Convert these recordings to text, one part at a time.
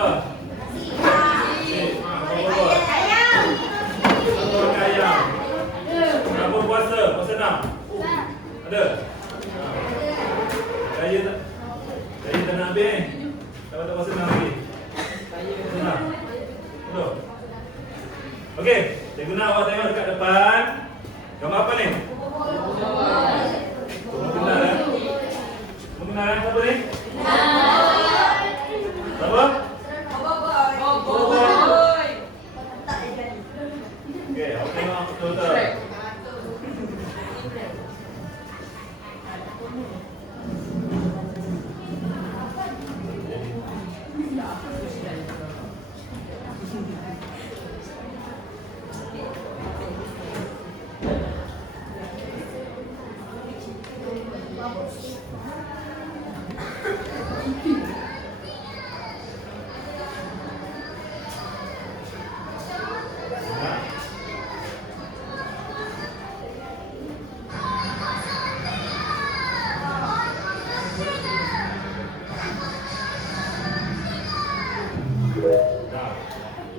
Apa? Ayam. Satu makan ayam. Berapa puasa? Puasa 6? Ada? Kaya tak? Kaya tak nak habis ni? Tak ada puasa 6 lagi? Senang? Betul? Okey, saya guna awak tengok dekat depan. Gambar apa ni? Mengenal kan? Mengenal kan siapa ni? Siapa? Okey, awak tengok betul-betul.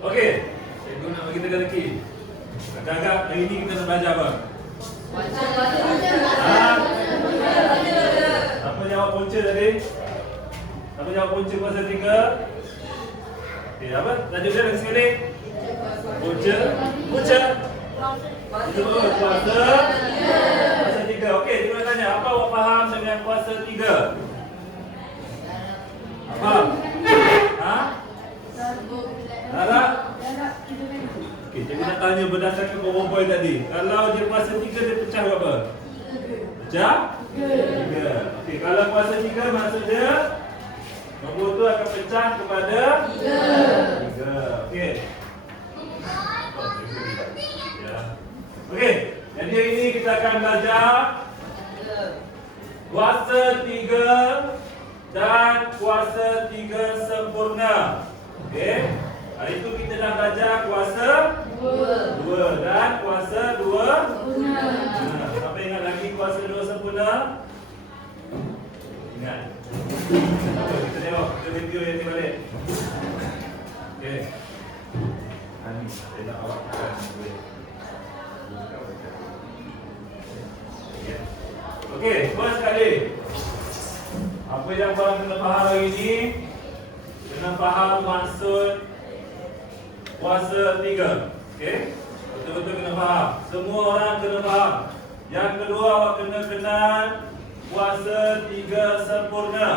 Okey, cikgu nak bagi teka-teki. Agak-agak hari ni kita nak belajar apa? Apa jawab punca tadi? Apa jawab punca puasa 3? Okey, apa? Tajuk dia lagi sekali. Punca. Itu puasa 3. Okey, cikgu nak tanya, apa awak faham dengan puasa 3? Faham? Ha? Harap? Okey, cikgu nak tanya berdasarkan PowerPoint tadi. Kalau dia puasa 3, dia pecah berapa? Pecah? 3. Okey, kalau puasa 3 maksudnya nombor tu akan pecah kepada 3. Okey. Ya. Okey, jadi hari ini kita akan belajar puasa 3 dan puasa 3 sempurna. Okey. Hari itu kita dah belajar puasa 2 dan puasa 2 sempurna. Siapa ingat lagi puasa 2 sempurna? Ingat. Kita tengok video yang ni balik. Okey. Ani, saya nak awak tekan boleh. Okey, first sekali. Apa yang korang kena faham hari ini? Kena faham maksud puasa 3. Okey? Betul-betul kena faham. Semua orang kena faham. Yang kedua, awak kena kenal puasa 3 sempurna.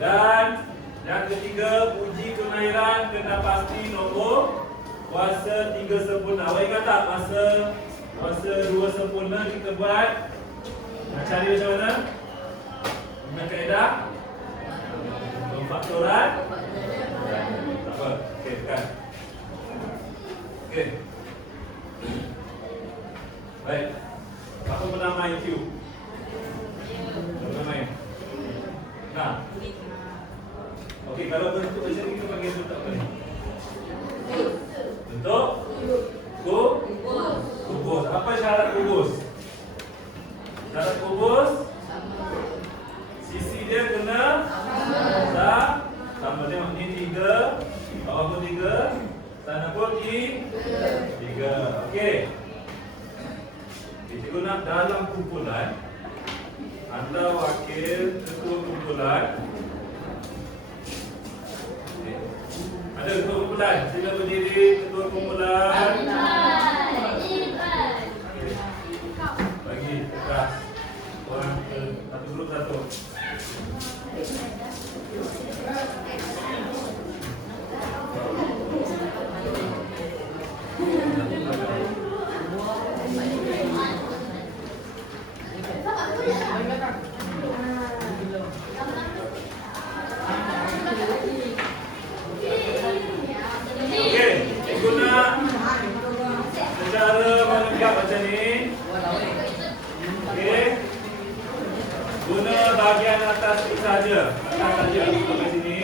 Dan yang ketiga, uji kemahiran kena pasti nombor puasa 3 sempurna. Awak ingat tak puasa 2 sempurna kita buat? Nak cari macam mana? Dengan kaedah pemfaktoran. Tak apa. Okey, tekan. Okey. Baik. Apa pernah main Q? Pernah main? Nah. Okey, kalau bentuk macam ni kita panggil bentuk apa ni? Bentuk? Kubus. Apa syarat kubus? Syarat kubus? Sisi dia kena sama. Tengok ni 3, bawah pun 3, sana pun 3. Okey. Cikgu nak dalam kumpulan, anda wakil ketua kumpulan. Okay. Ada ketua kumpulan, sila berdiri ketua kumpulan. Okay. Bagi kertas orang ke satu grup satu. Okey, guna secara melengkap macam ni. Okey. Guna bahagian atas ni saja. Atas saja sampai sini.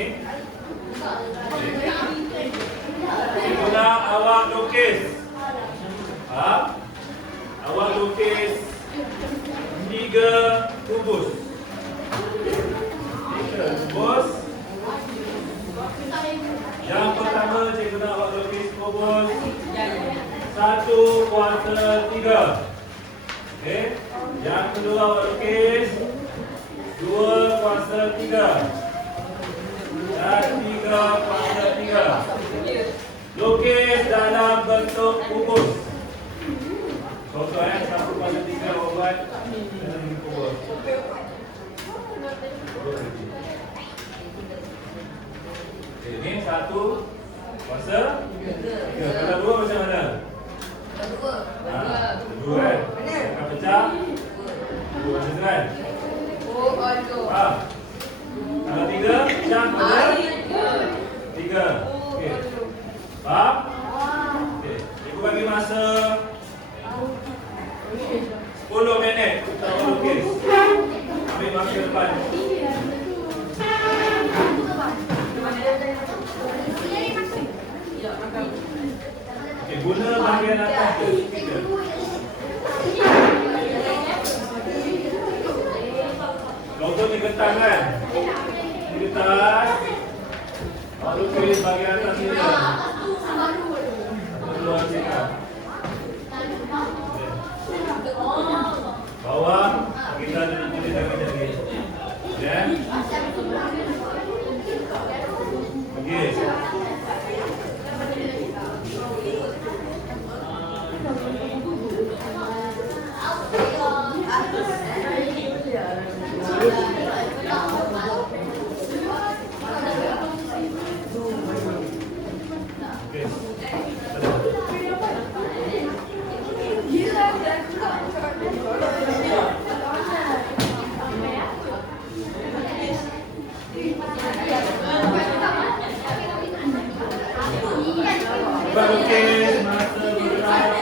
Guna awak lukis. Awak lukis 3 kubus. 3 kubus. Yang pertama cikgu nak buat lukis kubus 1 kuarter 3. Okey. Yang kedua buat lukis 2 kuarter 3 dan 3 kuarter 3. Lukis dalam bentuk kubus. Contoh 1 kuarter 3 buat dalam kubus. Ini 1 kuarter 3. Kalau 2 macam mana? Dua kan? Akan pecah 2 macam tu kan? Faham? Kalau 3 pecah pada 3. Okey. Faham? Okey. Cikgu bagi masa 10 minit untuk melukis. Ambil masa depan. Okey, guna bahagian atas tu. Contoh ni getah kan? Ni getah. Baru lukis bahagian atas ni. Keluar sikap. Bawah kita jadi lagi. Ya. Okey. Lukis masa bergerak.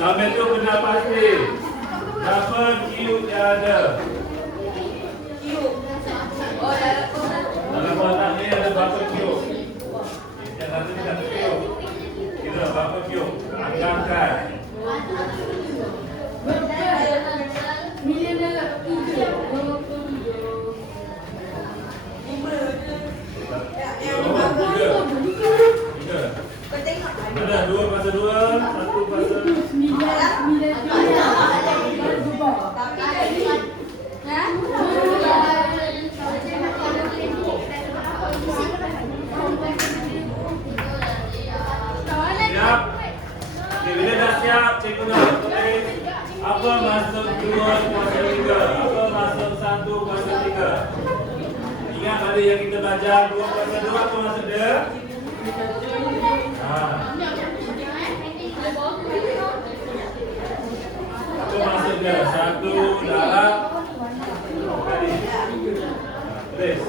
Sampai itu benar pasti. Berapa Q dia ada? Dalam kotak ni ada berapa Q? Yang ada ni satu Q. Kira berapa Q? Anggapkan. Ada 2 kuasa 2, 1 kuasa 'Siap. Okay, bila dah siap, cikgu nak tulis apa masuk 2 kuasa 3, apa masuk 1 kuasa 3. Ingat tadi yang kita belajar 2 kuasa 2 apa maksud dia? Apa maksudnya? 1 darab kali. Tulis.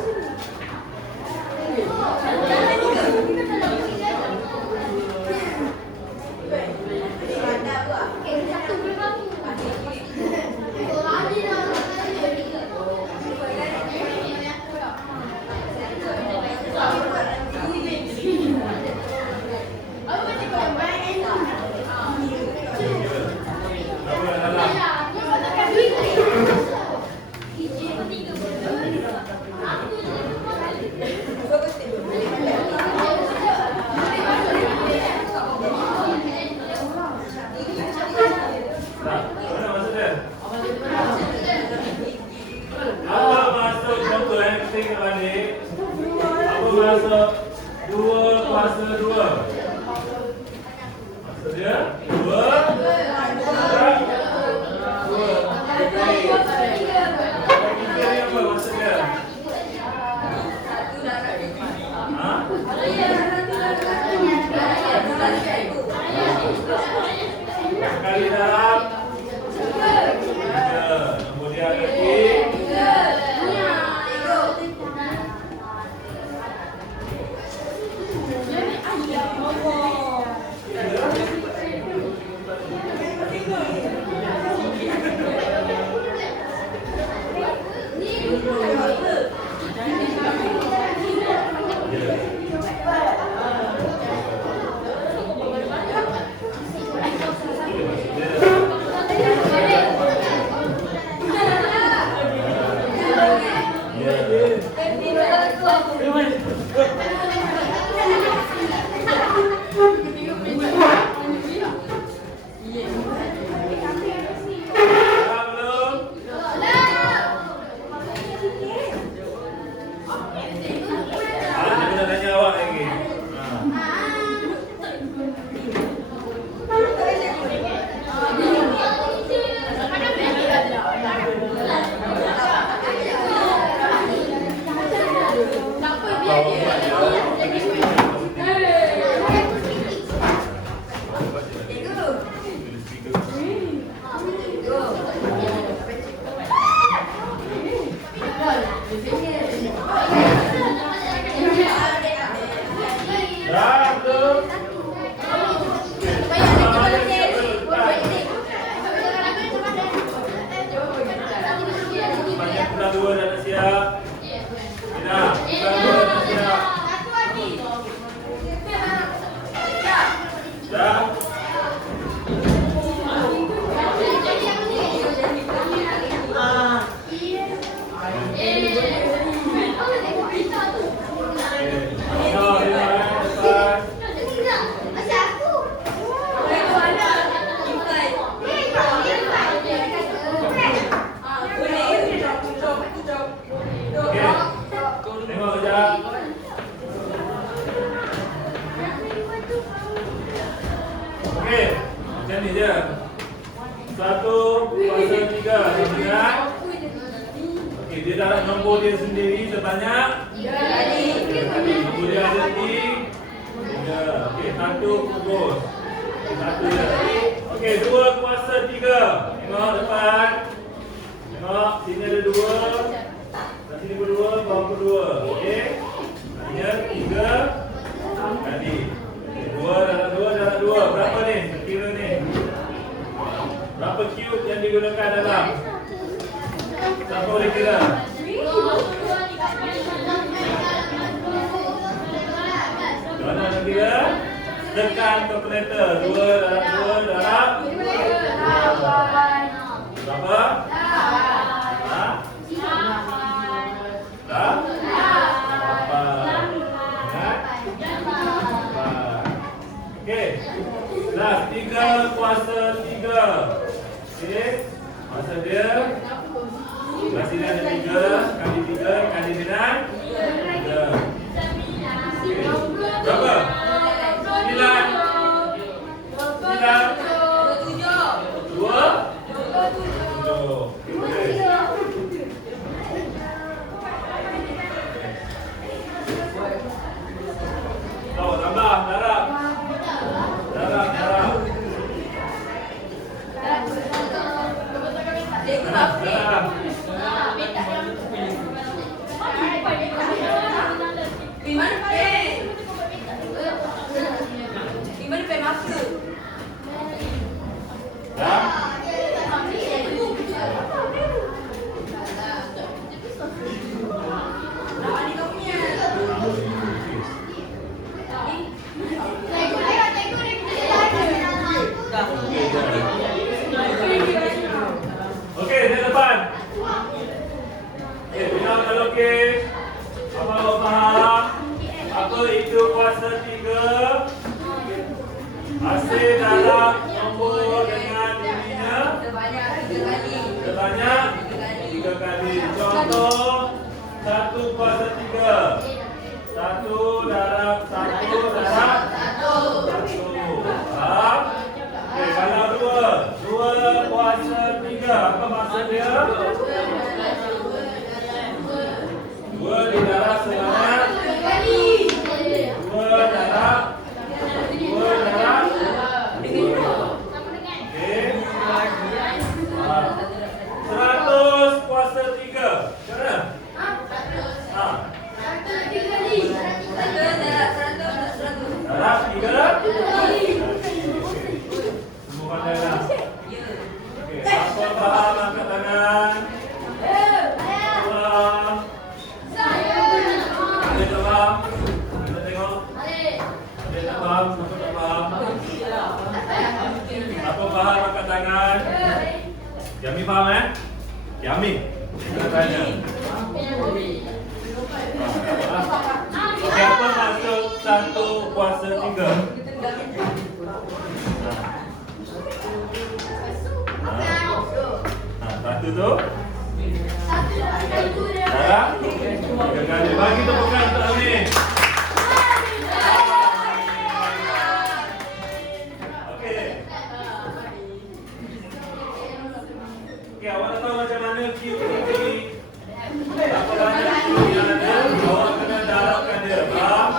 Masuk 2 kuasa 2. Maksudnya 2 darab 2. Ini apa maksudnya? Kali darab 3. Kemudian lagi dua dah siap. Ina, dua dah siap. dia. 1 kuasa 3 sama dengan. Okey, dia dalam nombor dia sendiri sebanyak 3 kali. Nombor dia ada 3. Okey, 1 kubus. 1 je. Okey, 2 kuasa 3. Tengok depan. Tengok, sini ada 2. Sini pun 2, bawah pun 2. Okey. Artinya 3 kali. 2 dalam 2 dalam 2. Berapa ni? Kira ni. Berapa cube yang digunakan dalam? Siapa boleh kira? Mana nak kira? Tekan kalkulator. 2 dalam 2 dalam berapa? Ha? Dah? Okey. Dah 3 kuasa 3. Okey. Masa dia masih ada 3 kali 3 kali dengan 3. Okey. Berapa? 9. 2. Oh, tambah darab. Darab. Darab. Okey, di depan. Okey, bila kalau okey. Apa awak faham? Apa itu kuasa 3? Hasil dalam nombor dengan bunyinya sebanyak 3 kali. Contoh 1 kuasa 3. 1 darab 1 darab 1. Faham? Okey, kalau 2 kuasa 3, apa maksud dia? 2 didarab sebanyak 2 darab 2 darab 2. Okey. 100 kuasa 3. Macam mana? Darab 3. Semua pandai lah. Okey, apa faham angkat tangan? Faham? Ada tak faham? Kita tengok. Ada tak faham? Siapa tak faham? Apa faham angkat tangan? Yami faham Yami? Kita tanya. Okey, apa maksud 1 kuasa 3? Satu tu darab 3 kali. Bagi tepukan untuk Amin. Okey. Okey, awak nak tahu macam mana cube ni? Apa banyak cube yang ada? Awak kena darabkan dia. Faham?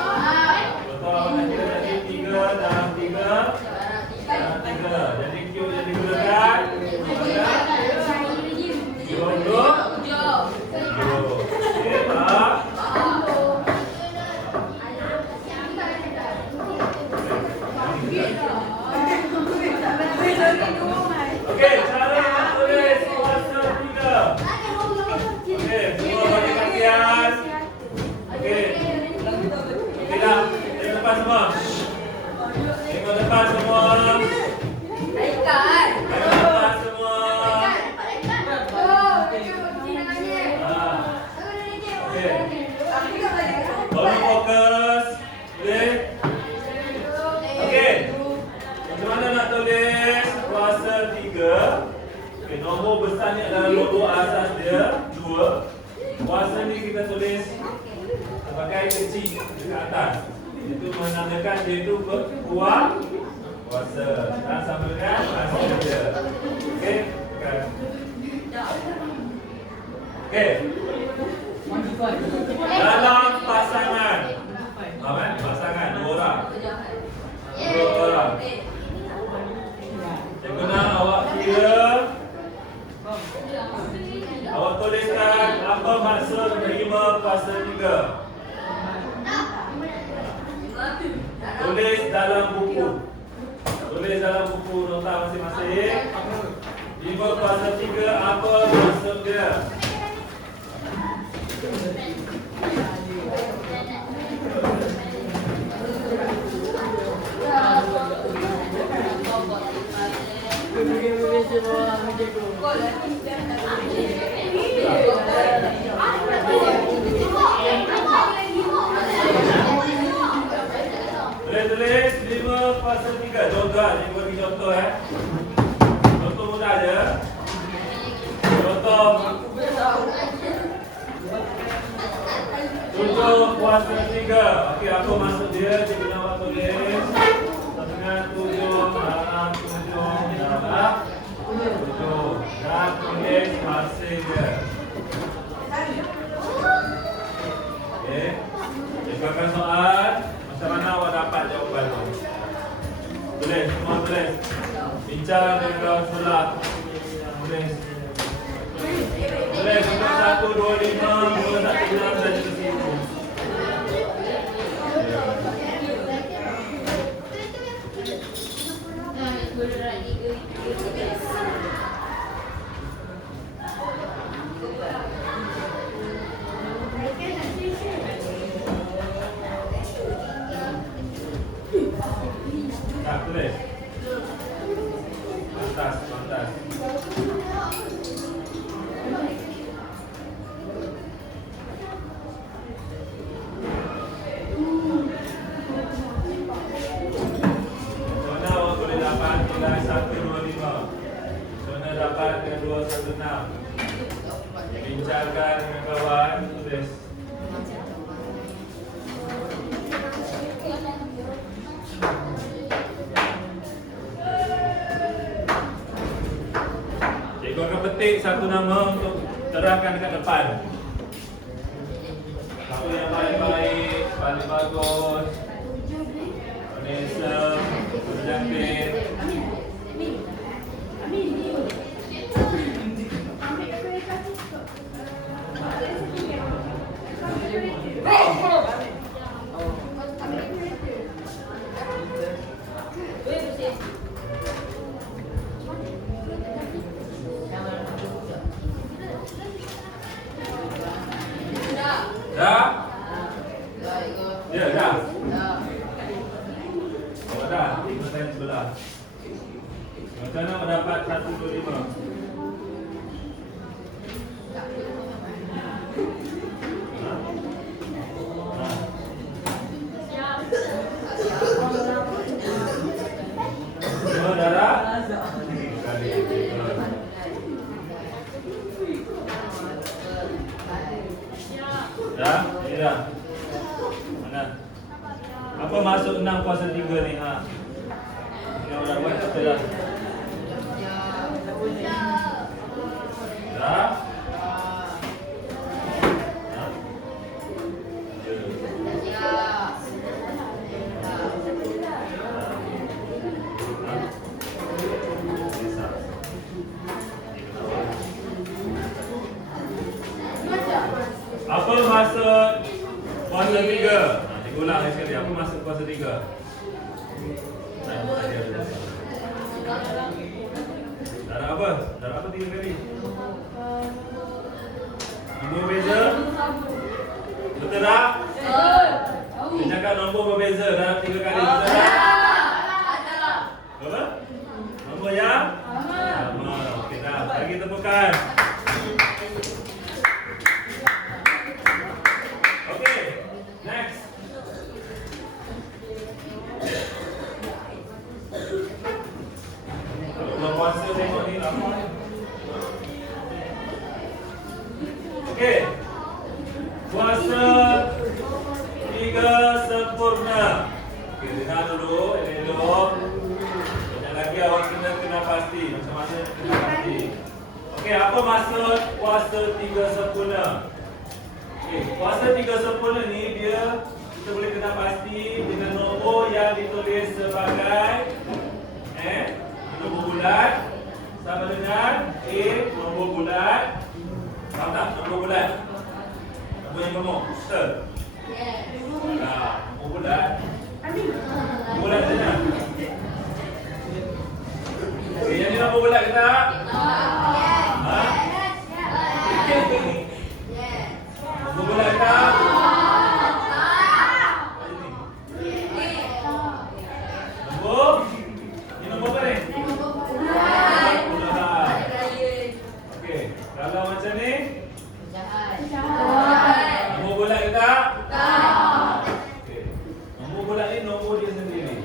Betul, awak nak kira tadi 3 dalam 3 dalam 3. Jadi cube yang digunakan 20. Okey, faham? Okey, cara nak tulis kuasa 3. Okey, semua bagi kasihan. Okey. Okey dah, tengok depan semua. Tengok depan semua. Tengok depan semua. Okey. Tolong fokus. Boleh? Okey. Macam mana nak tulis kuasa 3? Okey, nombor besar ni adalah nombor asas dia 2. Kuasa ni kita tulis sebagai kecil dekat atas. Itu menandakan dia itu berkuasa Puasa. Dan sama dengan masa dia. Okey. Kan. Okey. Dalam pasangan. Apa? Pasangan dua orang. Dua orang. Cikgu nak awak kira. Awak tuliskan apa maksud menerima puasa 3. Tulis dalam buku. Tulis dalam buku nota masing-masing. 5 puasa 3 apa maksud dia? Tulis 5 puasa 3. Contoh, cikgu bagi contoh Contoh mudah je. Contoh 7 puasa 3. Okey, apa maksud dia? Cikgu nak awak tulis. Dengan 7 dalam 7 dalam 7. Dan tulis masing dia. Okey. Cikgu akan soal. Macam mana awak dapat jawapan tu? Tulis, semua tulis. Bincang dengan sebelah. Tulis. Tulis, 1, 2, 5, 2, 1, 6 dan ke situ. Tak tulis. Pantas, pantas. Mana awak boleh dapat nilai 125? Mana dapat dengan 216? Bincangkan dengan kawan, tulis. Cikgu akan petik satu nama untuk terangkan dekat depan. Siapa yang paling baik, paling bagus, Vanessa, Jantin. Dah? Ya, dah. Oh, dah. Tengok saya sebelah. Macam mana mendapat 125? Semua darah? Dah? Ini dah. Mana? Apa maksud 6 kuasa 3 ni? Yang dah buat apa dah? Dah? Apa maksud kuasa 3? Cikgu ulang lagi sekali. Apa maksud kuasa 3? Darah apa? Darah apa 3 kali? Nombor berbeza? Betul tak? Dia cakap nombor berbeza dalam 3 kali. Betul tak? Apa? Nombor yang? Sama. Okey dah. Bagi tepukan. Next. Kalau puasa tengok ni lama. Okey. Puasa 3 sempurna. Okey, kuasa 3 sempurna. Okey, kuasa 3 sempurna ni dia kita boleh kenal pasti dengan nombor yang ditulis sebagai nombor bulat sama dengan A nombor bulat. Faham tak? Nombor bulat. Nombor yang gemuk. Betul? Nah, nombor bulat. Nombor bulat saja. Okey, yang ni nombor bulat ke tak? Ha? Nombor bulat ke tak? Nombor? Ni nombor apa ni? Puluhan. Okey, kalau macam ni? Nombor bulat ke tak? Okey. Nombor bulat ni nombor dia sendiri.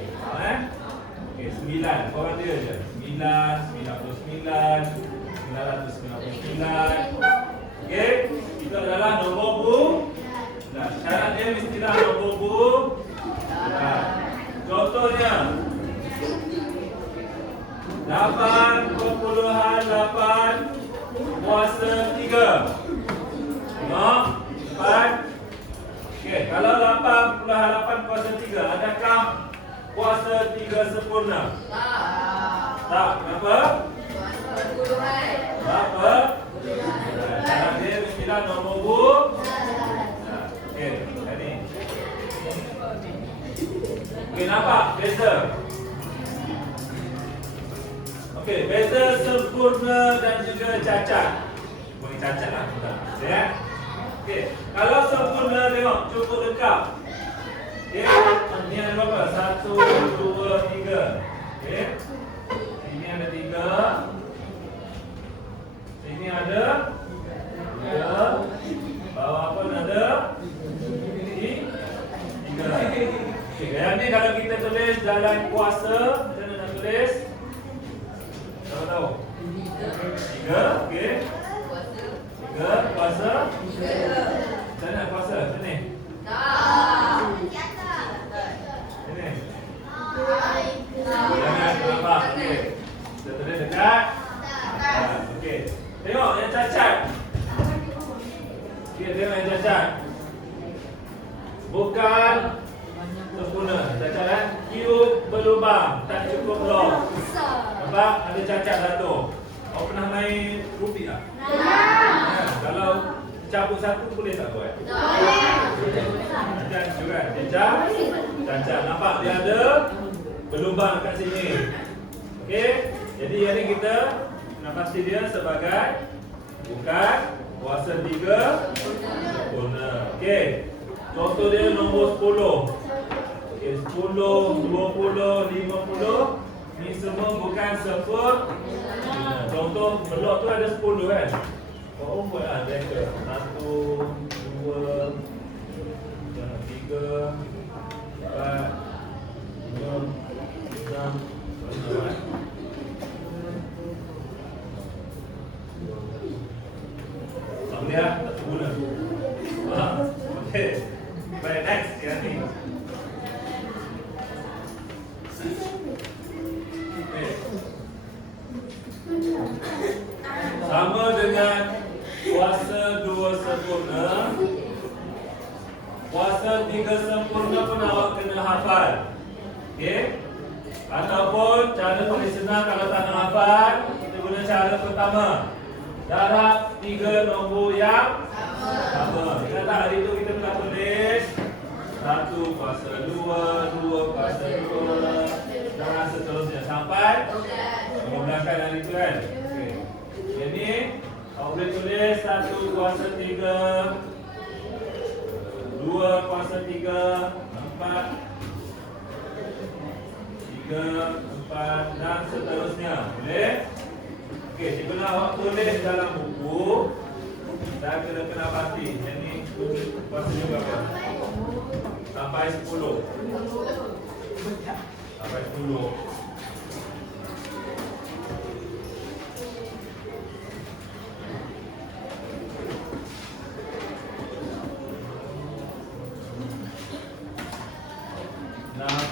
Okey, 9. Korang dia je. 9, 99, 999. Okey, itu adalah nombor bulat. Syarat dia mestilah nombor bulat. Contohnya 8,8 kuasa 3. Tengok 4. Okey, kalau 8,8 kuasa 3, adakah kuasa 3 sempurna? Tak. Kenapa? Apa? Syarat dia mestilah nombor bulat. Okey, ni. Okey, nampak beza? Okey, beza sempurna dan juga cacat. Boleh cacat lah. Ya? Okey, kalau sempurna tengok cukup dekat. Okey, ni ada berapa? 1, 2, 3. Okey. Sini ada 3. Sini ada 3. Bawah pun ada 3. Okey, yang ni kalau kita tulis dalam kuasa, macam mana nak tulis? Tahu? 3, okey. 3 kuasa. Macam mana kuasa? Macam ni? Sini. Jangan nampak. Okey. Kita tulis dekat. Okey. Tengok yang cacat. Okey, tengok yang cacat. Bukan sempurna. Cacat Cube berlubang. Tak cukup blok. Nampak? Ada cacat satu. Kau pernah main Rubik tak? Kalau cabut satu boleh tak buat? Cacat juga. Cacat. Nampak dia ada berlubang kat sini. Okey. Jadi yang ni kita nak pasti dia sebagai bukan kuasa 3 sempurna. Okey. Contoh dia nombor 10. Okey, 10, 20, 50. Ni semua bukan sempurna. Contoh blok tu ada 10 kan? Kau buatlah reka. 1, 2, 3, 4, 5, 6, 7. Tak boleh lah, tak sempurna. Okey. Baik, next yang ni. Sama dengan kuasa 2 sempurna. Kuasa 3 sempurna pun awak kena hafal. Okey? Ataupun cara paling senang kalau tak nak hafal, kita guna cara pertama. Darab 3 nombor yang sama. Ingat tak hari tu kita pernah tulis 1 kuasa 2, 2 kuasa 2 dan seterusnya sampai memudahkan hari tu kan. Okey. Jadi awak boleh tulis 1 kuasa 3, 2 kuasa 3, 4, 3, 4 dan seterusnya. Boleh? Okey, jika nak awak tulis dalam buku, saya kena pasti. Yang ni kuasa juga berapa? Sampai 10. Sampai 10.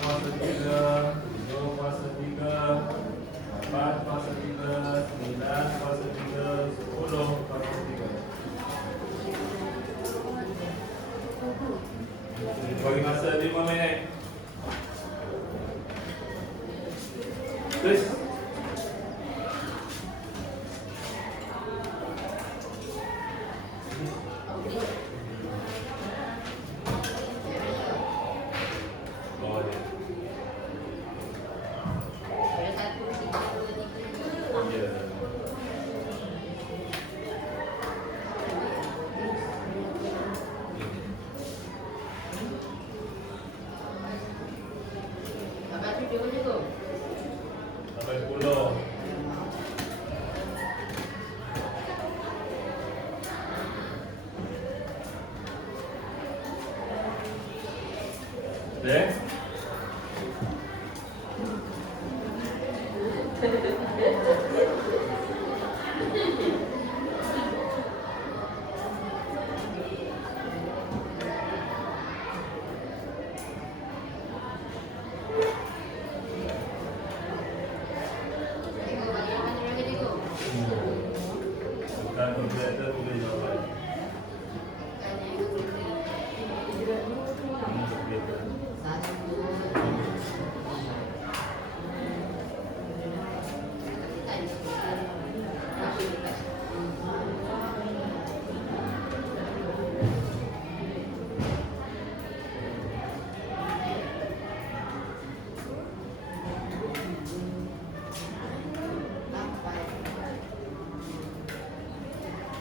Kuasa 3, 2 kuasa 3, 4 kuasa 3, 9 kuasa 3, 10 kuasa 3. Bagi masa 5 minit. Terus. Oh, ya. Ya. Sampai 10. Deh. Bukan komputer boleh jawapan.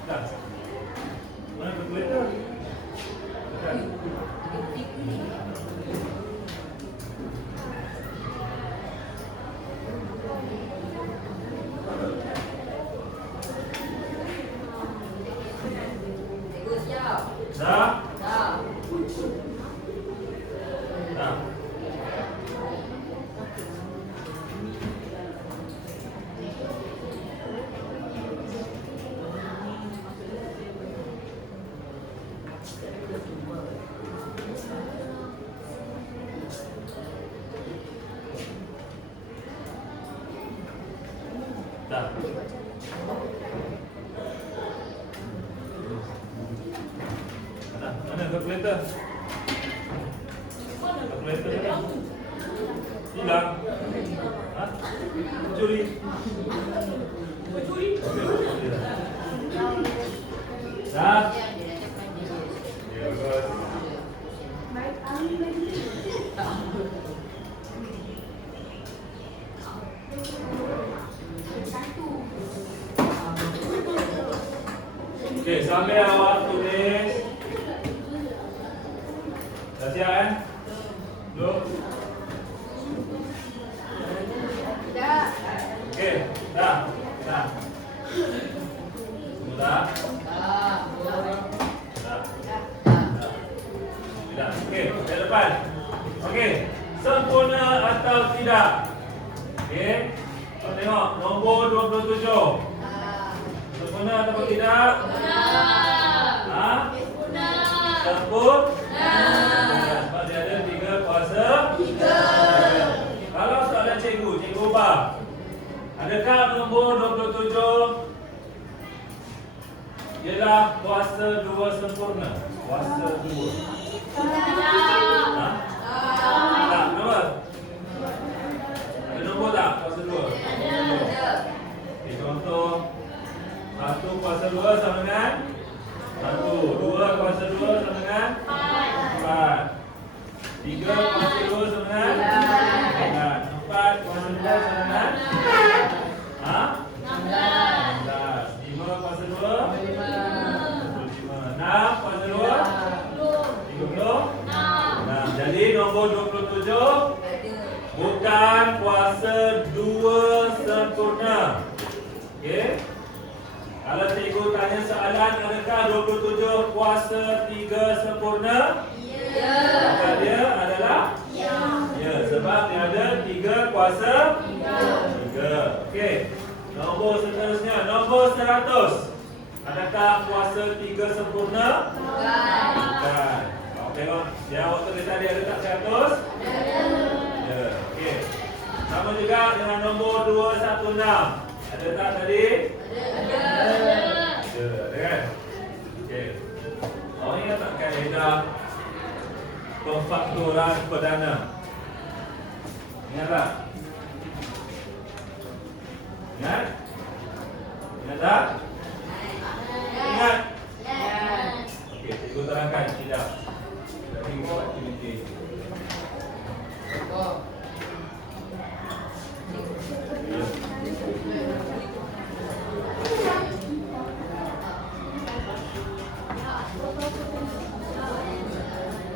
Dah. Mana komputer? Bukan. Dah? Dah. Dah. Mana kalkulator? Kalkulator ni. Hilang. Ha? Curi. Curi. Dah. Ya, bagus. Okey, sambil awak tulis. Dah siap kan? Belum? Dah. Okey, dah. Dah. Semua dah? Dah. Dah. Okey, ke depan. Okey, sempurna atau tidak? Okey. Kau tengok nombor 27. Sempurna atau tidak? Ha? Sempurna. Sebab dia ada 3 kuasa 3. Kalau soalan cikgu ubah. Adakah nombor 27 ialah kuasa 2 sempurna? Kuasa 2. Ha? Tak, nama? Ada nombor tak kuasa 2? Ada. Okay, contoh 1 kuasa 2 sama dengan 1. 2 kuasa 2 sama dengan 4. 3 kuasa 2 sama dengan 4 kuasa 2 sama dengan 16. 5 kuasa 2 25. 6 kuasa 2 36. Jadi nombor 27 bukan kuasa 2 sempurna. Okey. Kalau cikgu tanya soalan, adakah 27 kuasa 3 sempurna? Ya. Maka dia adalah? Ya, sebab dia ada 3 kuasa 3. Okey. Nombor seterusnya, nombor 100. Adakah kuasa 3 sempurna? Bukan. Tengok, dia awak tulis tadi ada tak 100? Ya, okey. Sama juga dengan nombor 216. Ada tak tadi? Ada kan? Okey. Awak ingat tak kaedah Pemfaktoran perdana. Ingat tak? Ingat? Ingat tak? Ingat? Okey, cikgu terangkan tidak. Dari buat aktiviti.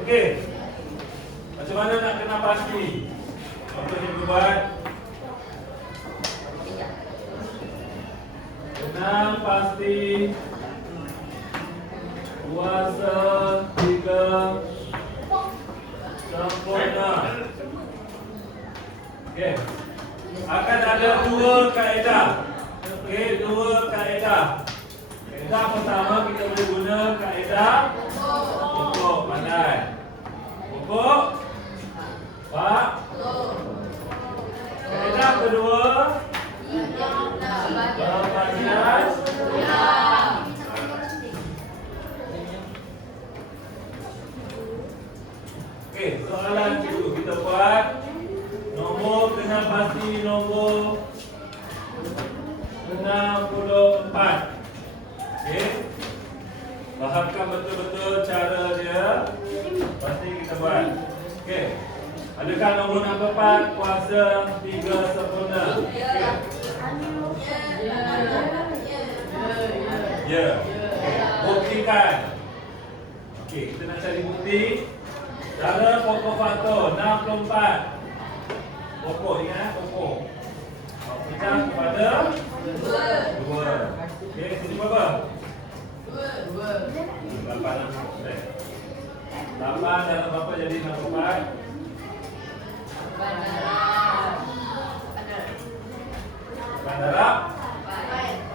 Okey. Macam mana nak kena pasti? Apa yang cikgu buat? Kenal pasti kuasa 3 sempurna. Okey. Akan ada 2 kaedah. Okey, 2 kaedah. Kaedah pertama kita boleh guna kaedah pokok padan. Pokok Pak. Kaedah kedua pembagian. Okey, soalan cikgu kita buat nombor kenal pasti nombor 64. Okey. Fahamkan betul-betul cara dia. Pasti kita buat. Okey. Adakah nombor 64 kuasa 3 sempurna? Okey. Ya. Buktikan. Okey, kita nak cari bukti. Cara pokok faktor 64. Pokok ingat pokok. Pecah kepada 2. Okey, sini berapa? 8. 8 dalam berapa jadi 64? 8 darab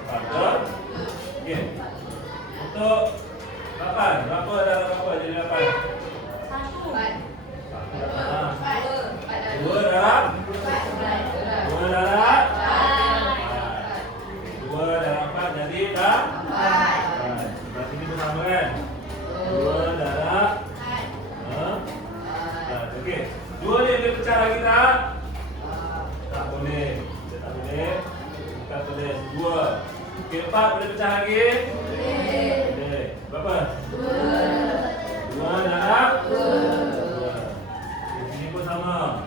4. Okey. Untuk 8, berapa dalam berapa jadi 8? 2 darab 2 darab 2 darab 4 jadi dah 4. Sebelah sini bersama kan? 2 darab 4. Okey. 2 ni boleh pecah lagi tak? Tak boleh. Tak boleh. Kita tulis 2. Okey, 4 boleh pecah lagi? Boleh. Berapa? 2 darab 2. Sini pun sama.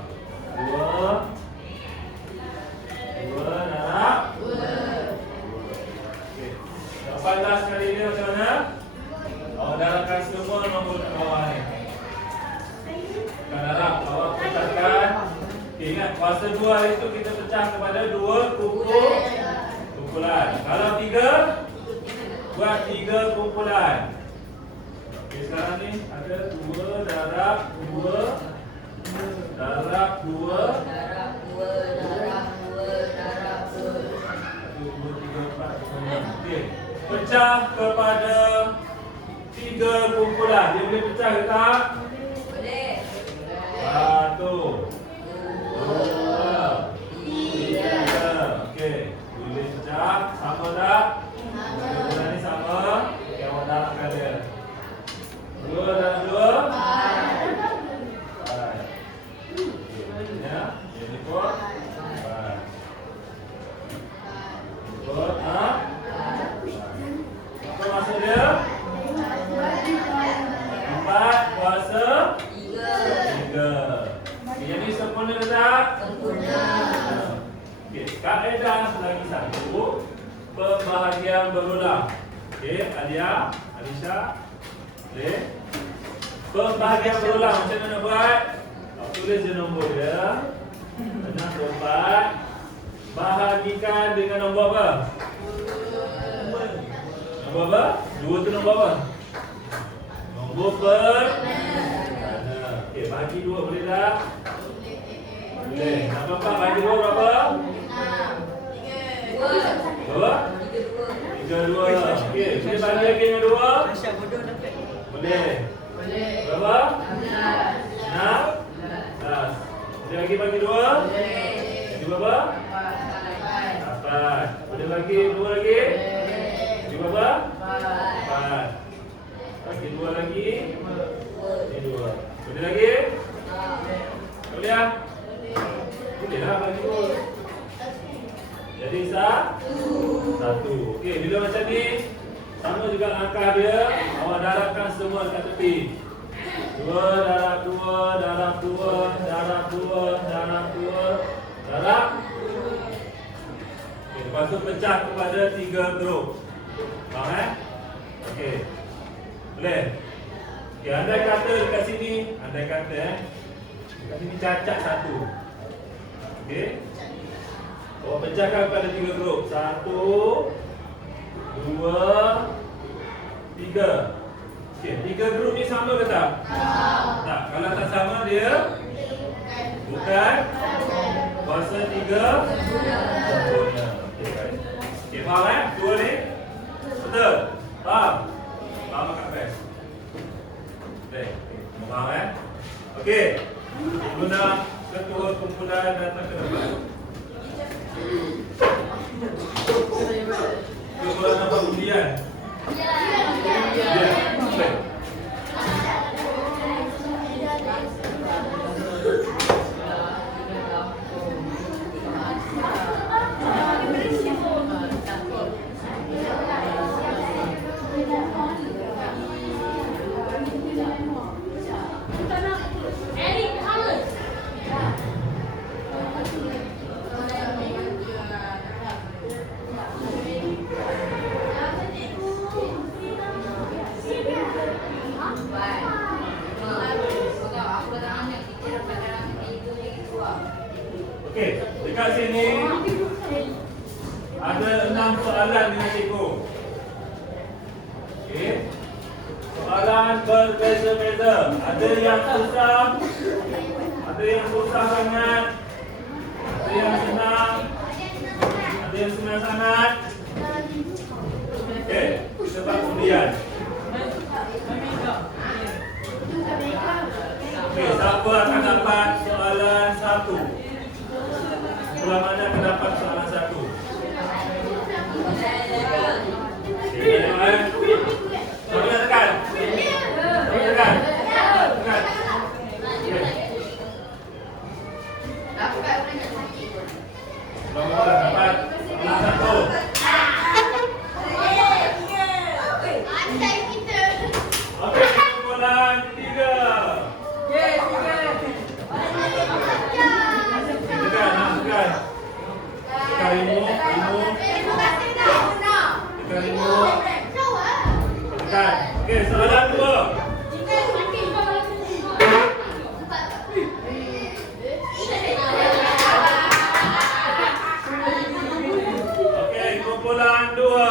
2 darab 2. Okey. 18 kali dia macam mana? Darabkan semua nombor kat bawah ni. Kan darab, awak pecahkan. Okay, ingat kuasa 2 itu kita pecah kepada 2 kumpulan. Kalau 3, buat 3 kumpulan. Okey, sekarang ni ada 2 darab 2 darab 2 darab 2 darab 2. Okey, pecah kepada 3 kumpulan. Dia boleh pecah ke tak? Boleh. 1, 2, 3. Okey, boleh pecah. Sama tak? Kumpulan ni sama. Okey, awak darabkan dia. 2 darab 2 4. Ya, ini pun 4. Ikut, apa maksud dia? 4 kuasa 3. Yang ni sempurna ke tak? Sempurna. Okey, kaedah lagi satu, pembahagian berulang. Okey, Alia, Alisha. Okey. Pembahagian berulang macam mana nak buat? Tulis je nombor dia. 64. Bahagikan dengan nombor apa? Nombor apa? 2 tu nombor apa? Nombor per. Okey, bagi 2 boleh tak? Boleh. Nombor 4 bagi 2 berapa? 2? 3, 2. Okey, boleh bagi lagi dengan 2? Boleh. Berapa? 6. Boleh lagi bagi 2? Jadi berapa? 8. Boleh bagi 2 lagi? Jadi berapa? 4. Bagi 2 lagi? Jadi 2. Boleh lagi? Boleh ya? Boleh lah bagi tu. Jadi satu. Okey, bila macam ni sama juga langkah dia. Awak darabkan semua kat tepi. Darab dua. Okey, lepas tu pecah kepada 3 grup. Faham Okey. Boleh? Okey, andai kata dekat sini, dekat sini cacat satu. Okey. Awak pecahkan kepada 3 grup. 1 2 3. Okey, 3 grup ni sama ke tak? Tak. Kalau tak sama dia bukan kuasa 3 sempurna. Okey, faham dua ni? Betul? Faham? Faham kat best. Baik. Faham Okey. Guna ketua kumpulan datang ke depan. Ketua nampak undian. Ya. Baik. Okey, dekat sini ada 6 soalan dengan cikgu. Okey. Soalan berbeza-beza. Ada yang susah sangat. Ada yang senang. Ada yang senang sangat. Okey, kita buat undian. Okey, siapa akan dapat soalan 1? Sebelah mana akan dapat soalan 1? Okey, siapa yang tekan? Tekan. Nombor dapat soalan 1. Okey, kumpulan 3. Tekan lima. Tekan. Okey, soalan 2. Okey, kumpulan 2.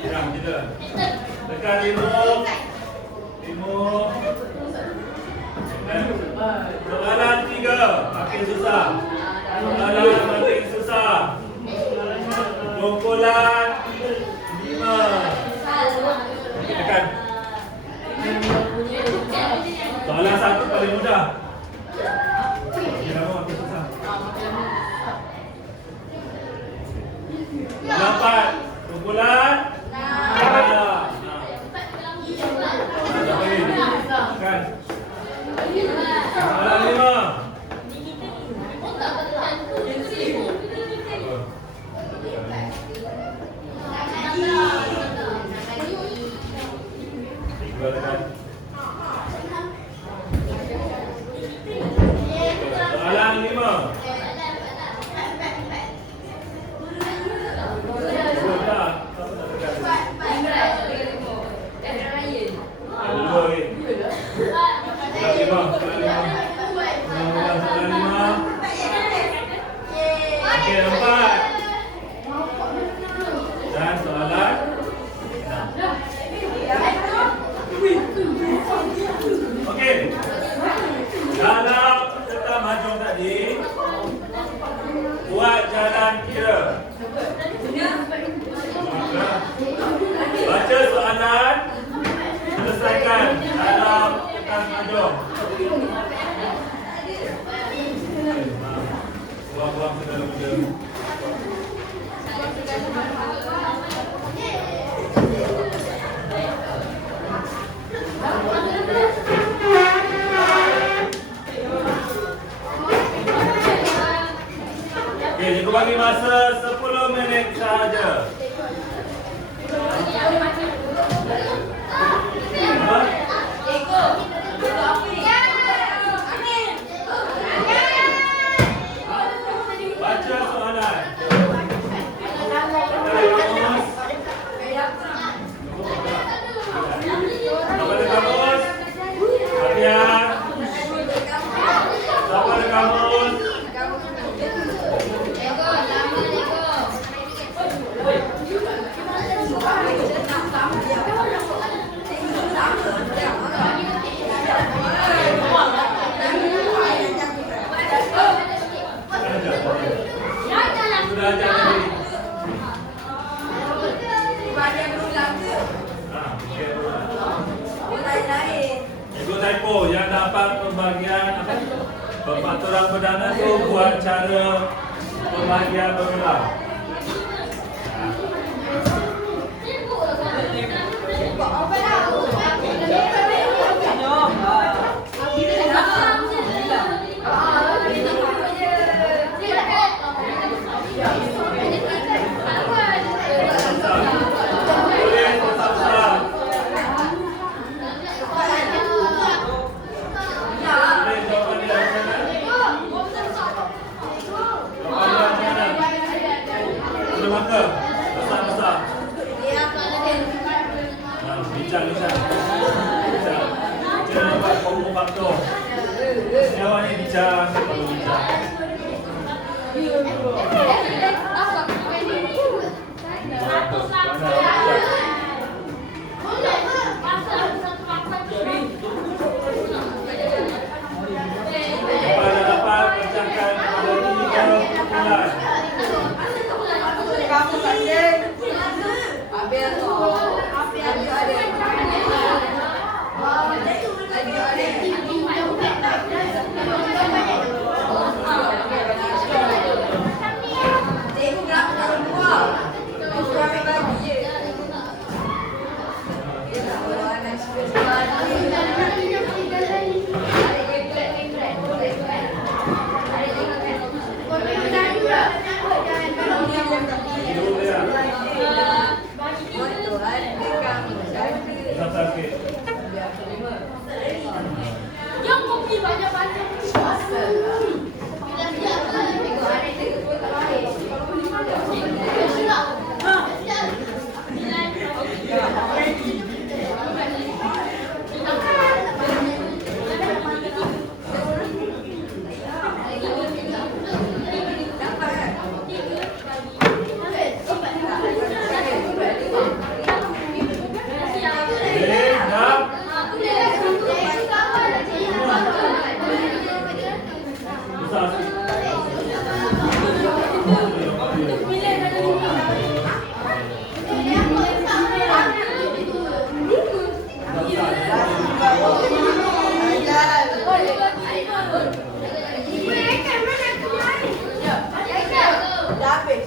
Diam, jeda. Tekan lima. Soalan 3 makin susah. Kumpulan 5. Tekan. Soalan 1 paling mudah. Okey, lama makin susah. Soalan 4. Kumpulan 6. Tekan. Soalan 5. Soalan 5. Okey, 4. Dan soalan 6. Okey. Dalam serta mahjong tadi, buat jalan kira. Baca soalan, selesaikan dalam kertas mahjong. Buang-buang ke dalam dia. bagi masa 10 minit sahaja. Baca soalan. Kepada kamus. Latihan. Kepada kamus. Sudah ajar tadi. Itu typo yang dapat pembagian apa? Pematuran perdana itu buat cara pembagian berulang. Jawabnya bicara, kalau bicara. Kepada dapat kerjakan pada 3 bulan. Kamu saja. Habis tu. Yang kopi banyak-banyak.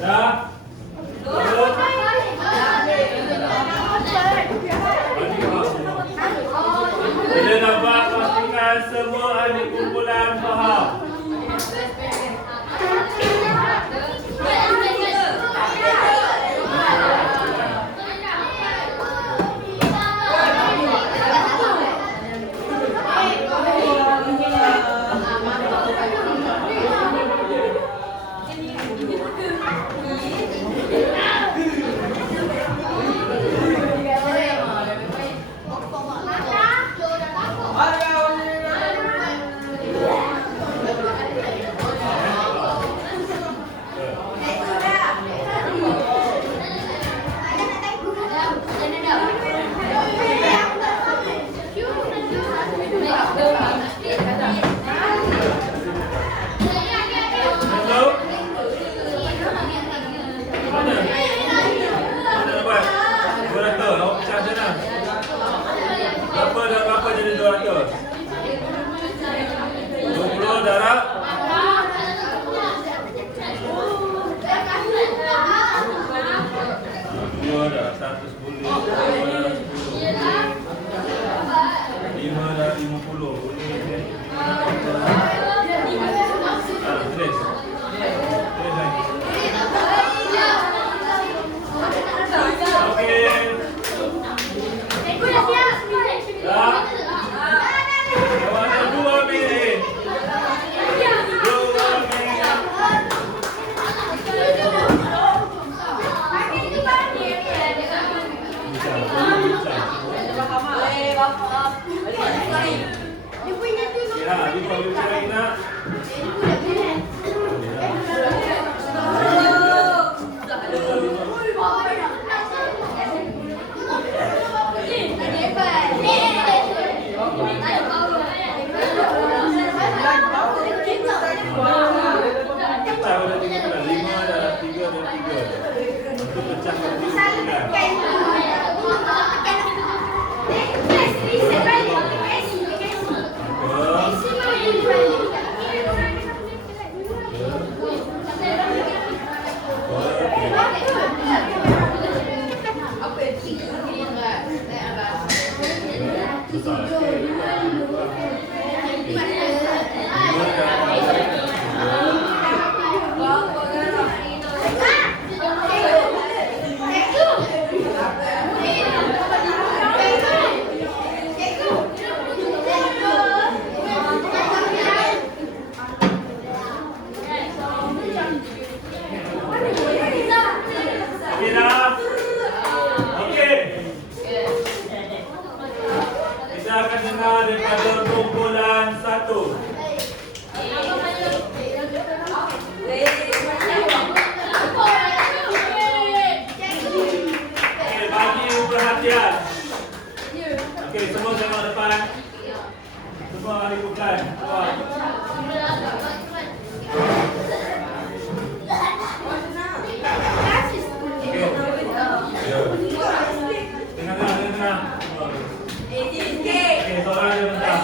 Dah. Bila dapat pastikan semua ahli kumpulan faham. Berapa jadi 200? 20 darab? Dua dah, 110 boleh. 5 dah 50 boleh. Tulis. Tulis lagi. pecahkan dulu. Kita akan dengar daripada kumpulan 1. Okey, bagi perhatian. Okey, semua tengok depan. Semua hari bukan. Tengah. Okey, soalan dia bentar.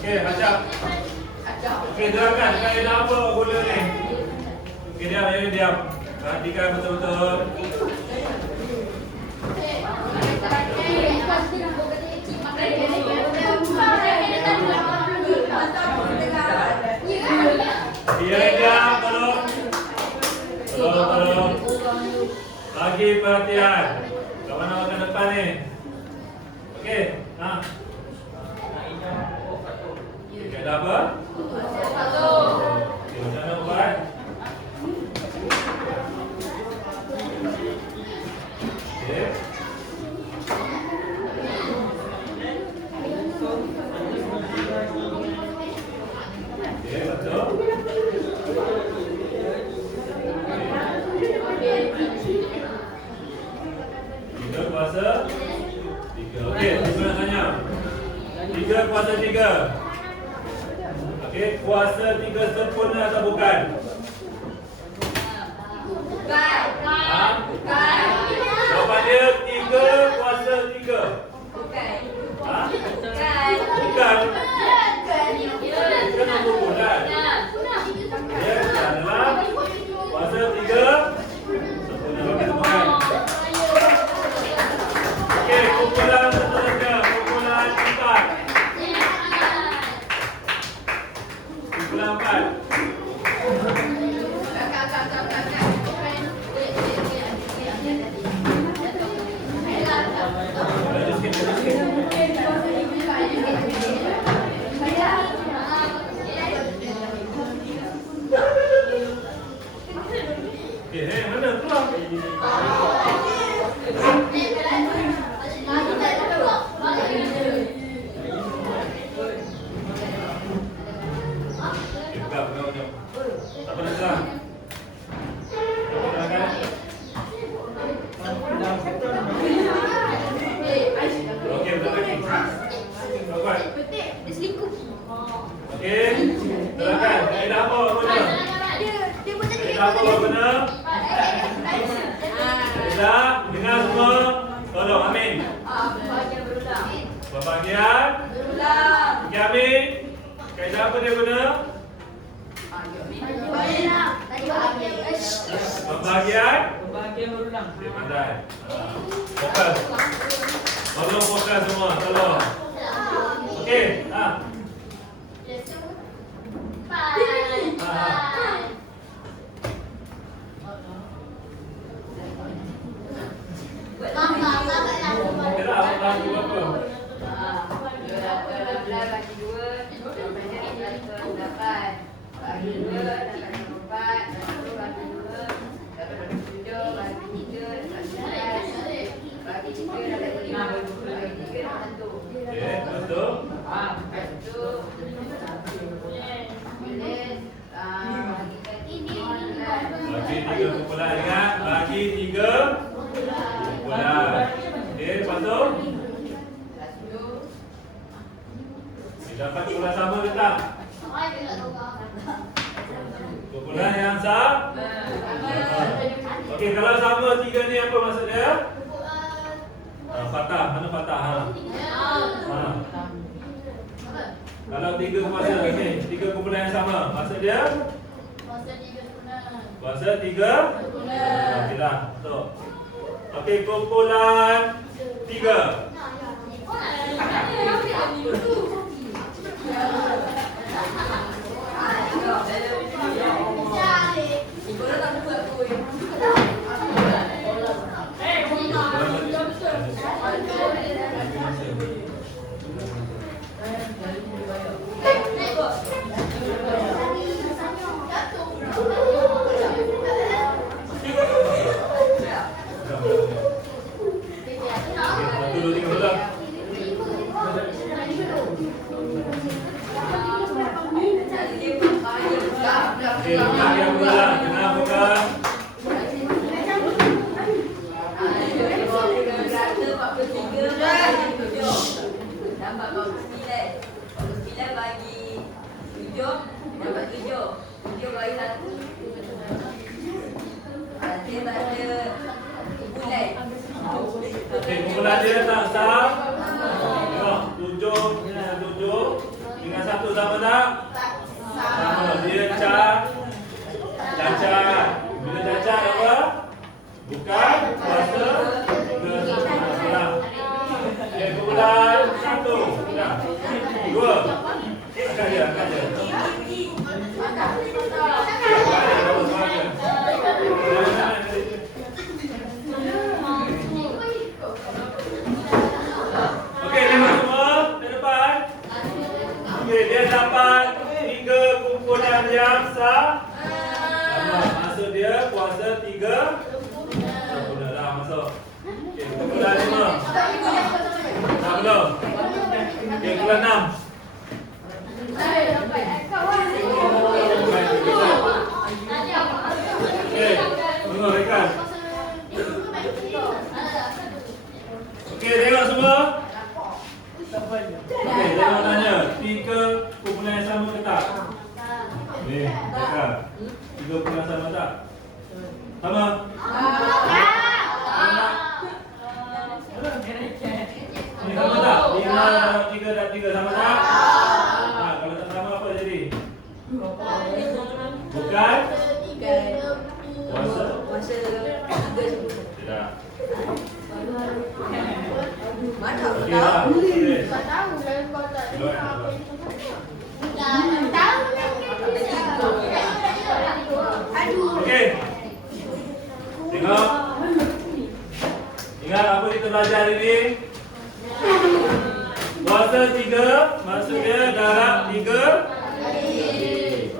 Okey, acap. Okey, terangkan kaedah apa gula ni? Okey, diam. Perhatikan betul-betul. Diam, tolong. Lagi perhatian. Kat mana makan depan ni? Okey, kaedah apa? Okey, macam mana buat? Okey. Okey, betul. Tiga kuasa 3. Okey, saya nak tanya. 3 kuasa 3. Okey, kuasa 3 sempurna atau bukan? Bukan. Jawapan dia 3 kuasa 3. Bukan. Bukan. Bukan nombor bulan. Dia adalah kuasa 3 sempurna. Bagi temukan. Okey, kumpulan seterusnya. Kumpulan 4. Kumpulan 4. Laju sikit. Okey, mana keluar? Apa nak terang? Okey, betul lagi. Buat. Okey, terangkan. Kaedah apa guna? Kaedah apa guna? Kaedah, dengar semua. Tolong, Amin. Pembagian. Okey, Amin. Kaedah apa dia guna? Pembagian berulang. Dia pandai. Fokus. Tolong fokus semua. Tolong. Okey. Okey lah. Bagi berapa? Bagi 2, jawapannya 8. Bagi 2, dapat 4. Bagi 2, patah. Ha. Kalau 3 kuasa, okey, 3 kumpulan yang sama. Maksud dia? Kuasa 3. Okeylah, betul. Okey, kumpulan 3. Okey, yang mula, tengah bukan? Okey, kumpulan dia tak sah. Tengok, 7 dengan 7 dengan 1 sama tak? Sama. Dia cacat. Bila cacat apa? Bukan kuasa ke salah. Okey, kumpulan 1. Dah. 2. Angkat dia. Okey, tengok semua ke depan. Okey, dia dapat 3 kumpulan yang sama. Maksud dia kuasa 3. Kumpulan dah masuk. Okey, kumpulan 5. Dah belum? Okey, kumpulan 6. Okey, tengok rekan. Okey, tengok semua. Okey, tengok tanya. 3 kumpulan yang sama ke tak? Ni, rekan. 3 kumpulan sama tak? Sama? Ni sama tak? 5 dan 3 sama tak? Kalau tak sama apa jadi? Bukan? Kuasa? Tidak. Okey lah. Okey. Tengok. Ingat apa kita belajar hari ni? Kuasa 3 maksudnya darab 3.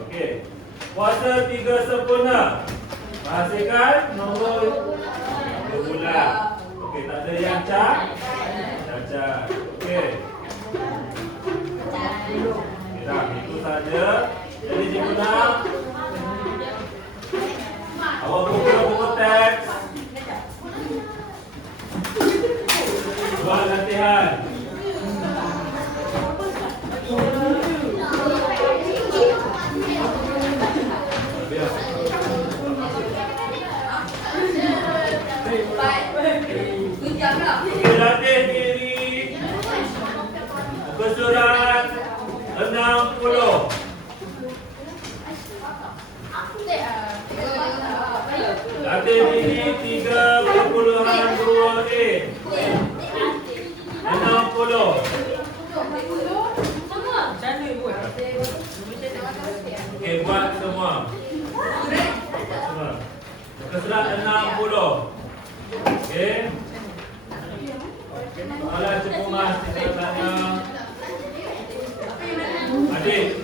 Okey. Kuasa 3 sempurna menghasilkan nombor kumpulan. Okey, tak ada yang cacat. Okey. Dah, itu saja. Jadi cikgu nak awak buku teks. Buat latihan. Latih diri ke surat 60. Latih diri 3.2A 60. Okey, buat semua. Ke surat 60. Okey. Soalan cepumas kita tanya. Adik,